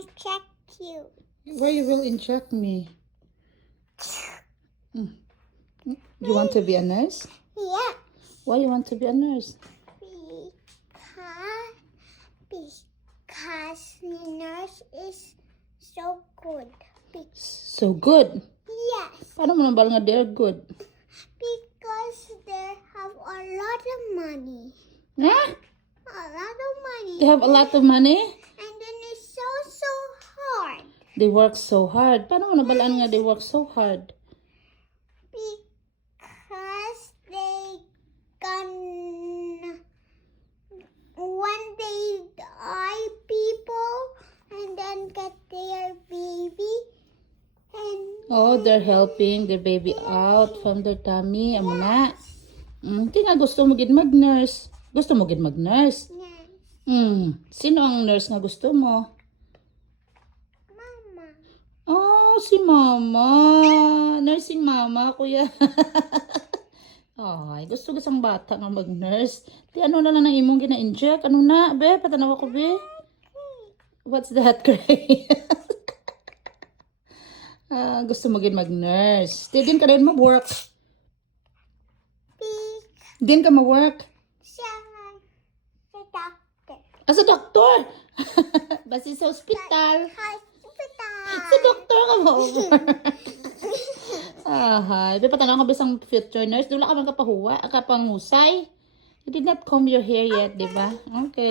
inject you. Why you will inject me? You want to be a nurse? Yeah. Why you want to be a nurse? Because nurse is so good. So good. Yes. Paano mo nabal nga they're good? Because they have a lot of money. Huh? A lot of money. They have a lot of money? And then it's so hard. They work so hard. Paano mo nabalaan nga they work so hard? Because they can, when they die people and then get their baby and Oh, they're helping their baby out from their tummy. Amo na. Di nga gusto mo gid mag-nurse. Gusto mo gid mag-nurse? Sino ang nurse nga gusto mo? Mama. Oh, si Mama. Nursing Mama, kuya. Ay, gusto ang bata nga mag-nurse. Di ano na lang ang imong gina-inject? Ano na, be? Patanaw ako, be? What's that, Gray? Gusto mo gid mag-nurse. Di din ka rin mag-work. Din ka mag-work. Siya sa doctor. As a doctor. Basi sa ospital. Hospital. Sa doktor ka mo. Ay, di patanaw ka bisang future nurse. Dula ka man kapahuwa, kapangusay. You did not comb your hair yet, di ba? Okay.